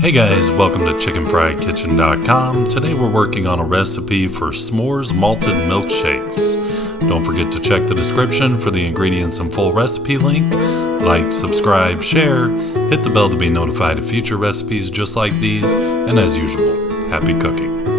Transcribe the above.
Hey guys, welcome to chickenfriedkitchen.com. Today we're working on a recipe for s'mores malted milkshakes. Don't forget to check the description for the ingredients and full recipe link. Like, subscribe, share, hit the bell to be notified of future recipes just like these, and as usual, happy cooking.